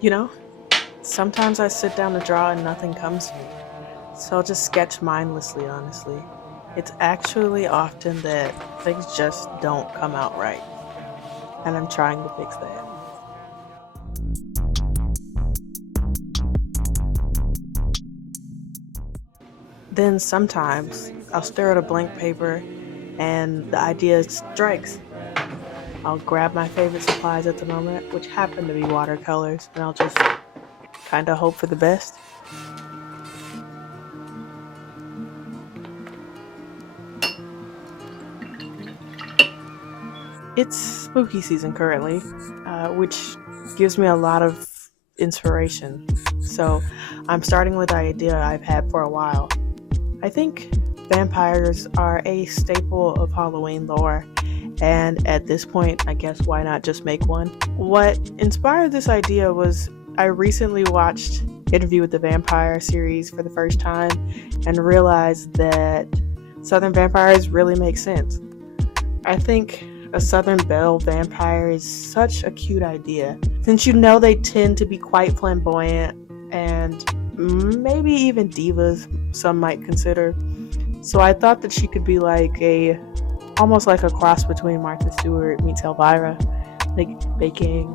You know, sometimes I sit down to draw and nothing comes to me. So I'll just sketch mindlessly, honestly. It's actually often that things just don't come out right. And I'm trying to fix that. Then sometimes I'll stare at a blank paper and the idea strikes. I'll grab my favorite supplies at the moment, which happen to be watercolors, and I'll just kind of hope for the best. It's spooky season currently, which gives me a lot of inspiration. So I'm starting with an idea I've had for a while. I think vampires are a staple of Halloween lore, and at this point, I guess why not just make one? What inspired this idea was I recently watched Interview with the Vampire series for the first time and realized that Southern vampires really make sense. I think a Southern Belle vampire is such a cute idea, since you know they tend to be quite flamboyant and maybe even divas, some might consider. So I thought that she could be like almost like a cross between Martha Stewart meets Elvira, like baking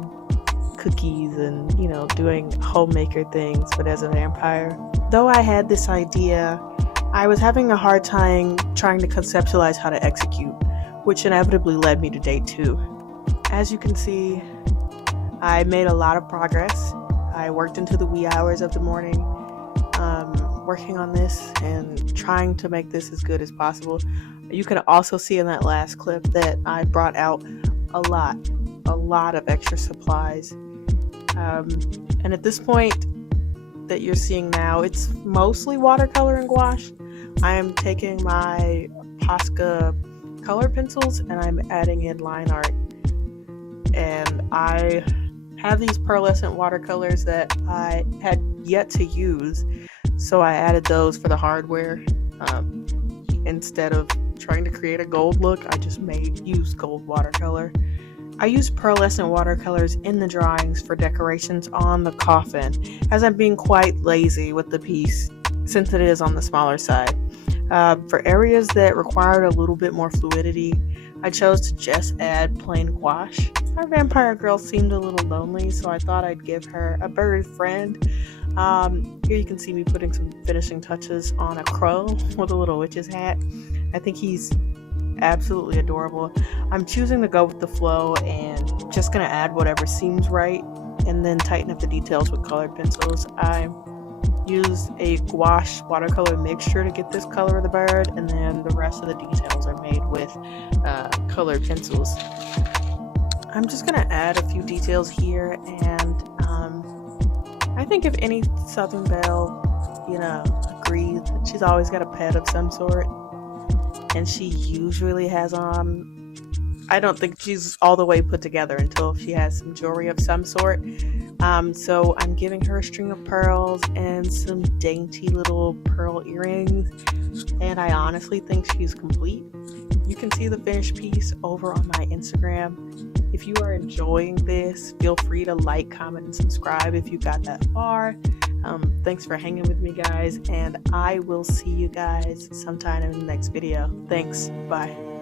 cookies and, doing homemaker things, but as a vampire. Though I had this idea, I was having a hard time trying to conceptualize how to execute, which inevitably led me to day 2. As you can see, I made a lot of progress. I worked into the wee hours of the morning, working on this and trying to make this as good as possible. You can also see in that last clip that I brought out a lot of extra supplies. And at this point that you're seeing now, it's mostly watercolor and gouache. I am taking my Posca color pencils and I'm adding in line art. And I have these pearlescent watercolors that I had yet to use, so I added those for the hardware. Instead of trying to create a gold look, I just used gold watercolor. I used pearlescent watercolors in the drawings for decorations on the coffin, as I'm being quite lazy with the piece since it is on the smaller side. For areas that required a little bit more fluidity, I chose to just add plain gouache. Our vampire girl seemed a little lonely, so I thought I'd give her a bird friend. Here you can see me putting some finishing touches on a crow with a little witch's hat. I think he's absolutely adorable. I'm choosing to go with the flow and just gonna add whatever seems right and then tighten up the details with colored pencils. I used a gouache watercolor mixture to get this color of the bird, and then the rest of the details are made with colored pencils. I'm just gonna add a few details here, and I think if any Southern Belle, agrees, she's always got a pet of some sort, and she usually has on. I don't think she's all the way put together until she has some jewelry of some sort. So I'm giving her a string of pearls and some dainty little pearl earrings, and I honestly think she's complete. You can see the finished piece over on my Instagram. If you are enjoying this, feel free to like, comment, and subscribe if you got that far. Thanks for hanging with me, guys, and I will see you guys sometime in the next video. Thanks. Bye.